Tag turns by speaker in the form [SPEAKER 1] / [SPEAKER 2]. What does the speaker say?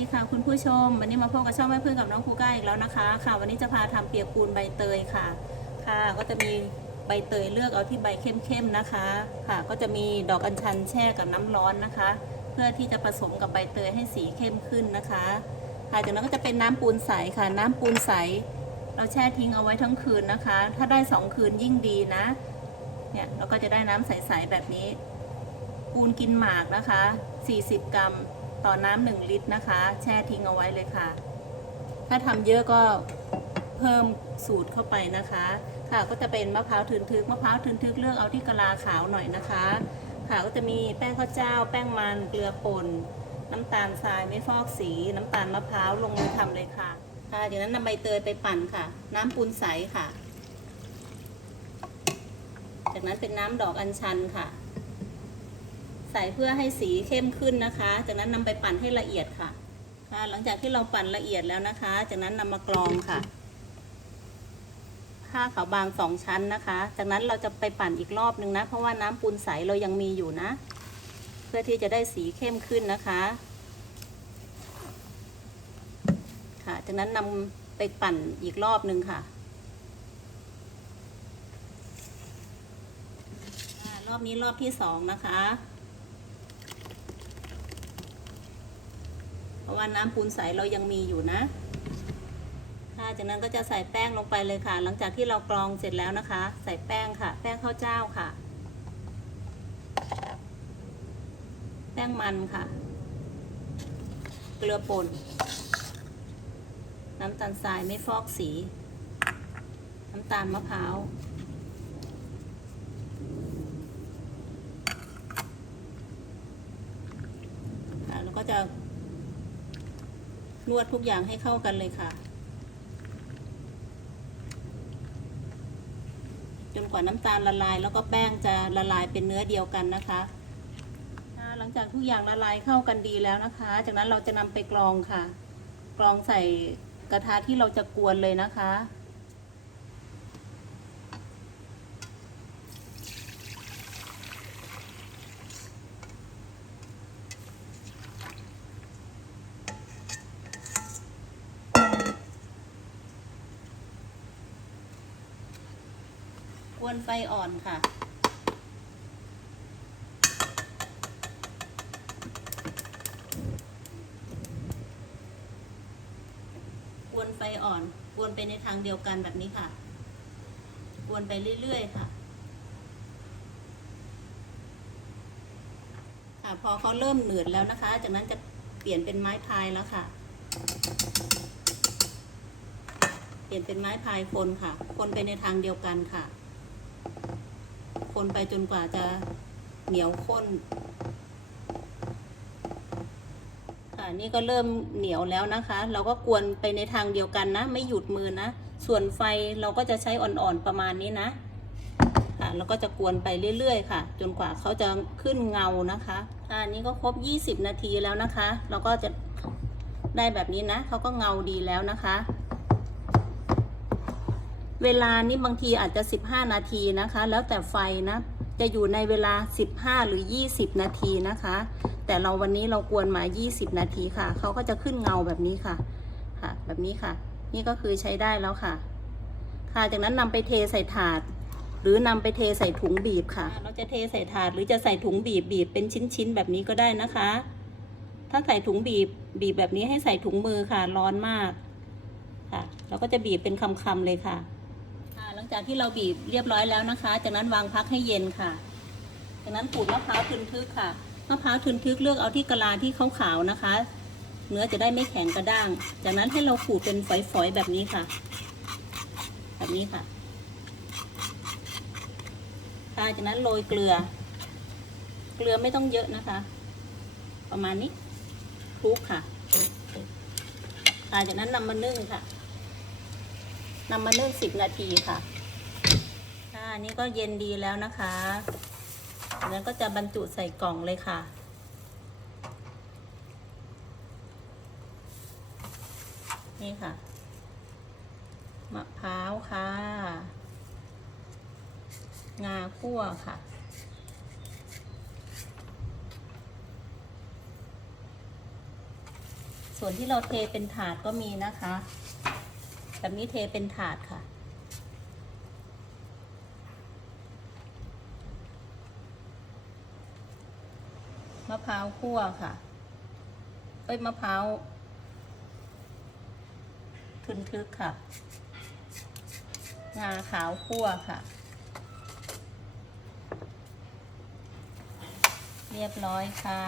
[SPEAKER 1] ดีค่ะคุณผู้ชม วันนี้มาพบกับช่องแม่เพื่อนกับน้องครูก้าอีกแล้วนะคะ ค่ะ วันนี้จะพาทำเปียกปูนใบเตยค่ะ ค่ะ ก็จะมีใบเตยเลือกเอาที่ใบเข้มๆนะคะ ค่ะ ก็จะมีดอกอัญชันแช่กับน้ำร้อนนะคะ เพื่อที่จะผสมกับใบเตยให้สีเข้มขึ้นนะคะ ค่ะ จากนั้นก็จะเป็นน้ำปูนใสค่ะ น้ำปูนใส เราแช่ทิ้งเอาไว้ทั้งคืนนะคะ ถ้าได้สองคืนยิ่งดีนะ เนี่ยเราก็จะได้น้ำใสๆแบบนี้ ปูนกินหมากนะคะ 40 กรัม ต่อน้ำหนึ่งลิตรนะคะ แช่ทิ้งเอาไว้เลยค่ะ ถ้าทำเยอะก็เพิ่มสูตรเข้าไปนะคะ ค่ะก็จะเป็นมะพร้าวทึนทึกมะพร้าวทึนทึกเลือกเอาที่กะลาขาวหน่อยนะคะ ค่ะก็จะมีแป้งข้าวเจ้า แป้งมันเกลือป่นน้ำตาลทรายไม่ฟอกสี น้ำตาลมะพร้าวลงมือทำเลยค่ะค่ะจากนั้นนำใบเตยไปปั่นค่ะ น้ำปูนใสค่ะ จากนั้นเป็นน้ำดอกอัญชันค่ะ ใส่เพื่อให้สีเข้มขึ้นนะคะ จากนั้นนำไปปั่นให้ละเอียดค่ะ ค่ะ หลังจากที่เราปั่นละเอียดแล้วนะคะ จากนั้นนำมากรองค่ะผ้าขาวบางสองชั้นนะคะ จากนั้นเราจะไปปั่นอีกรอบนึงนะ เพราะว่าน้ำปูนใสเรายังมีอยู่นะ เพื่อที่จะได้สีเข้มขึ้นนะคะ ค่ะ จากนั้นนำไปปั่นอีกรอบนึงค่ะรอบนี้รอบที่สองนะคะ เพ ราะว่าน้ำปูนใสเรายังมีอยู่นะค่ะจากนั้นก็จะใส่แป้งลงไปเลยค่ะ หลังจากที่เรากรองเสร็จแล้วนะคะ ใส่แป้งค่ะ แป้งข้าวเจ้าค่ะ แป้งมันค่ะ เกลือป่นน้ำตาลทรายไม่ฟอกสี น้ำตาลมะพร้าวแล้วก็จะ นวดทุกอย่างให้เข้ากันเลยค่ะ จนกว่าน้ำตาลละลาย แล้วก็แป้งจะละลายเป็นเนื้อเดียวกันนะคะหลังจากทุกอย่างละลายเข้ากันดีแล้วนะคะ จากนั้นเราจะนำไปกรองค่ะ กรองใส่กระทะที่เราจะกวนเลยนะคะ กวนไฟอ่อนค่ะ กวนไฟอ่อน กวนไปในทางเดียวกันแบบนี้ค่ะ กวนไปเรื่อยๆค่ะ ค่ะพอเขาเริ่มหนืดแล้วนะคะ จากนั้นจะเปลี่ยนเป็นไม้พายแล้วค่ะเปลี่ยนเป็นไม้พายคนค่ะ คนไปในทางเดียวกันค่ะ คนไปจนกว่าจะเหนียวข้น ค่ะนี่ก็เริ่มเหนียวแล้วนะคะ เราก็กวนไปในทางเดียวกันนะ ไม่หยุดมือนะ ส่วนไฟเราก็จะใช้อ่อนๆประมาณนี้นะ ค่ะแล้วก็จะกวนไปเรื่อยๆค่ะ จนกว่าเขาจะขึ้นเงานะคะค่ะอันนี้ก็ครบ 20 นาทีแล้วนะคะ เราก็จะได้แบบนี้นะเขาก็เงาดีแล้วนะคะ เวลานี่บางทีอาจจะ 15 นาทีนะคะ แล้วแต่ไฟนะ จะอยู่ในเวลา 15 หรือ 20 นาทีนะคะ แต่เราวันนี้เรากวนมา 20 นาทีค่ะ เขาก็จะขึ้นเงาแบบนี้ค่ะ ค่ะ แบบนี้ค่ะ นี่ก็คือใช้ได้แล้วค่ะ ค่ะ จากนั้นนำไปเทใส่ถาด หรือนำไปเทใส่ถุงบีบค่ะ เราจะเทใส่ถาดหรือจะใส่ถุงบีบบีบเป็นชิ้นๆแบบนี้ก็ได้นะคะ ถ้าใส่ถุงบีบบีบแบบนี้ให้ใส่ถุงมือค่ะ ร้อนมาก ค่ะ เราก็จะบีบเป็นคำๆเลยค่ะ จากที่เราบีบเรียบร้อยแล้วนะคะ จากนั้นวางพักให้เย็นค่ะ จากนั้นขูดมะพร้าวทึนทึกค่ะ มะพร้าวทึนทึกเลือกเอาที่กะลาที่ขาวๆนะคะ เนื้อจะได้ไม่แข็งกระด้าง จากนั้นให้เราขูดเป็นฝอยๆแบบนี้ค่ะ แบบนี้ค่ะค่ะจากนั้นโรยเกลือ เกลือไม่ต้องเยอะนะคะ ประมาณนี้คลุกค่ะค่ะจากนั้นนำมานึ่งค่ะนำมานึ่งสิบนาทีค่ะ นนี่ก็เย็นดีแล้วนะคะ แล้วก็จะบรรจุใส่กล่องเลยค่ะ นี่ค่ะ มะพร้าวค่ะ งาคั่วค่ะสส่วนที่เราเทเป็นถาดก็มีนะคะ แบบนี้เทเป็นถาดค่ะ มะพร้าวคั่วค่ะ เอ้ยมะพร้าวทึนทึกค่ะ งาขาวคั่วค่ะ เรียบร้อยค่ะ